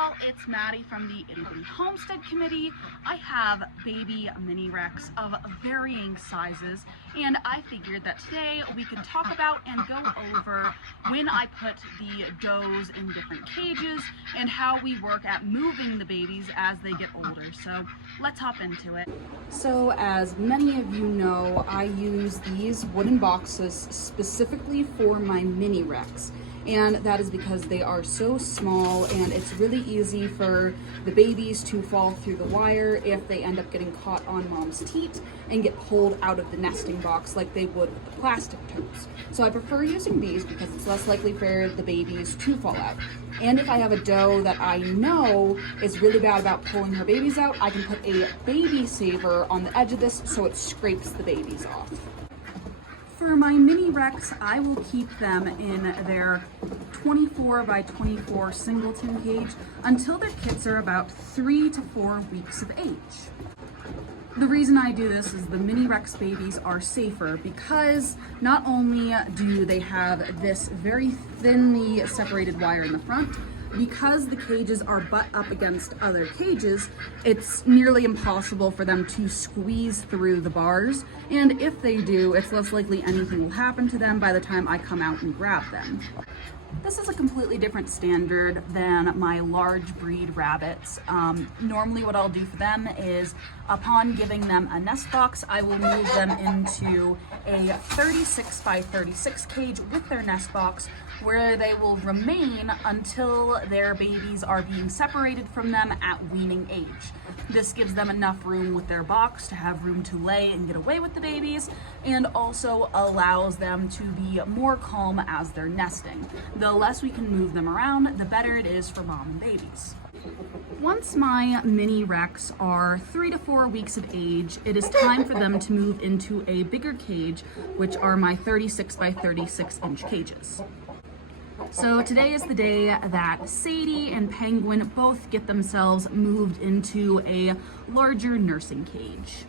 y'all, it's Maddie from the Itty Bitty Homestead Committee. I have baby mini Rex of varying sizes, and I figured that today we could talk about and go over when I put the does in different cages and how we work at moving the babies as they get older. So let's hop into it. So as many of you know, I use these wooden boxes specifically for my mini Rex. And that is because they are so small and it's really easy for the babies to fall through the wire if they end up getting caught on mom's teat and get pulled out of the nesting box like they would with the plastic totes. So I prefer using these because it's less likely for the babies to fall out. And if I have a doe that I know is really bad about pulling her babies out, I can put a baby saver on the edge of this so it scrapes the babies off. For my mini Rex, I will keep them in their 24 by 24 singleton cage until their kits are about 3 to 4 weeks of age. The reason I do this is the mini Rex babies are safer because not only do they have this very thinly separated wire in the front, because the cages are butt up against other cages, it's nearly impossible for them to squeeze through the bars. And if they do, it's less likely anything will happen to them by the time I come out and grab them. This is a completely different standard than my large breed rabbits. Normally what I'll do for them is upon giving them a nest box, I will move them into a 36 by 36 cage with their nest box where they will remain until their babies are being separated from them at weaning age. This gives them enough room with their box to have room to lay and get away with the babies, and also allows them to be more calm as they're nesting. The less we can move them around, the better it is for mom and babies. Once my mini Rex are 3 to 4 weeks of age, it is time for them to move into a bigger cage, which are my 36 by 36 inch cages. So today is the day that Sadie and Penguin both get themselves moved into a larger nursing cage.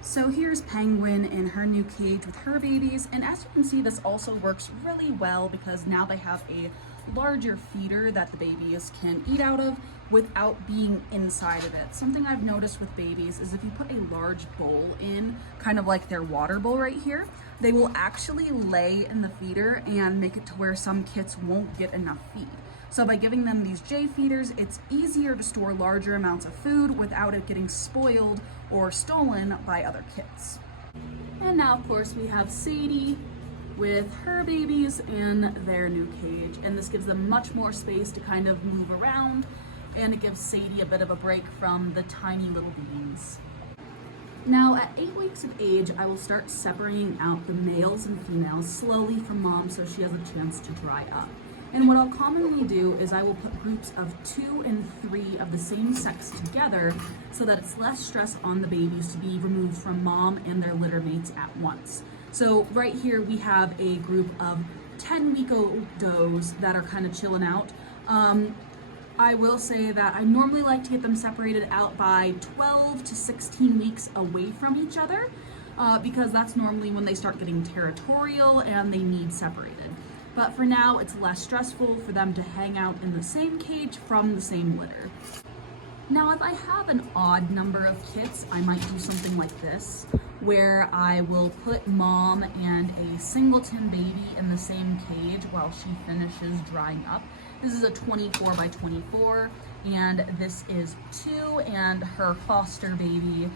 So here's Penguin in her new cage with her babies, and as you can see, this also works really well because now they have a larger feeder that the babies can eat out of without being inside of it. Something I've noticed with babies is if you put a large bowl in, kind of like their water bowl right here, they will actually lay in the feeder and make it to where some kits won't get enough feed. So by giving them these J feeders, it's easier to store larger amounts of food without it getting spoiled or stolen by other kits. And now of course we have Sadie with her babies in their new cage, and this gives them much more space to kind of move around, and it gives Sadie a bit of a break from the tiny little beings. Now at 8 weeks of age, I will start separating out the males and females slowly from mom so she has a chance to dry up. And what I'll commonly do is I will put groups of 2 and 3 of the same sex together so that it's less stress on the babies to be removed from mom and their litter mates at once. So right here we have a group of 10-week-old does that are kind of chilling out. I will say that I normally like to get them separated out by 12 to 16 weeks away from each other because that's normally when they start getting territorial and they need separated. But for now, it's less stressful for them to hang out in the same cage from the same litter. Now, if I have an odd number of kits, I might do something like this, where I will put mom and a singleton baby in the same cage while she finishes drying up. This is a 24 by 24, and this is 2 and her foster baby,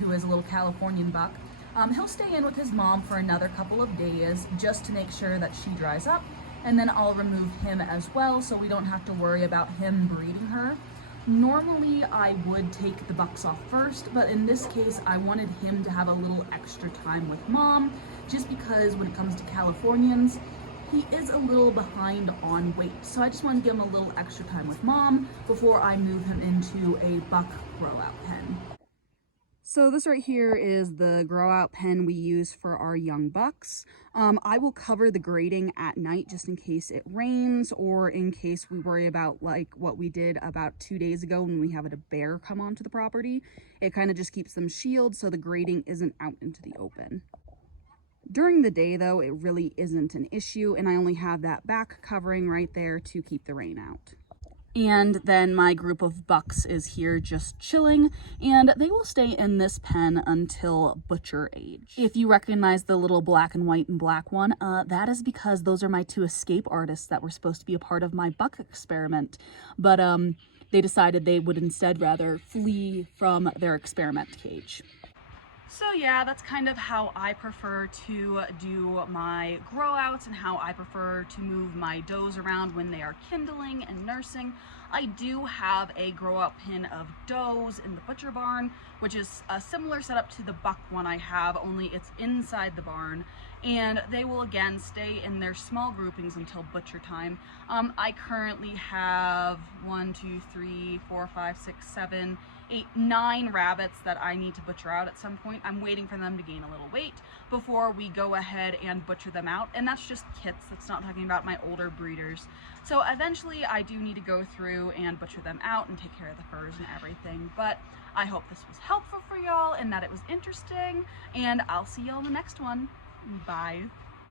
who is a little Californian buck. He'll stay in with his mom for another couple of days just to make sure that she dries up, and then I'll remove him as well so we don't have to worry about him breeding her. Normally I would take the bucks off first, but in this case I wanted him to have a little extra time with mom just because when it comes to Californians, he is a little behind on weight. So I just want to give him a little extra time with mom before I move him into a buck grow-out pen. So this right here is the grow-out pen we use for our young bucks. I will cover the grating at night just in case it rains or in case we worry about like what we did about 2 days ago when we had a bear come onto the property. It kind of just keeps them shielded so the grating isn't out into the open. During the day though, it really isn't an issue, and I only have that back covering right there to keep the rain out. And then my group of bucks is here just chilling, and they will stay in this pen until butcher age. If you recognize the little black and white and black one, that is because those are my two escape artists that were supposed to be a part of my buck experiment. But they decided they would instead rather flee from their experiment cage. So yeah, that's kind of how I prefer to do my grow outs and how I prefer to move my does around when they are kindling and nursing. I do have a grow out pen of does in the butcher barn, which is a similar setup to the buck one I have, only it's inside the barn, and they will again stay in their small groupings until butcher time. I currently have 1, 2, 3, 4, 5, 6, 7, 8, 9 rabbits that I need to butcher out at some point. I'm waiting for them to gain a little weight before we go ahead and butcher them out, and that's just kits. That's not talking about my older breeders. So eventually I do need to go through and butcher them out and take care of the furs and everything, but I hope this was helpful for y'all and that it was interesting, and I'll see y'all in the next one. Bye.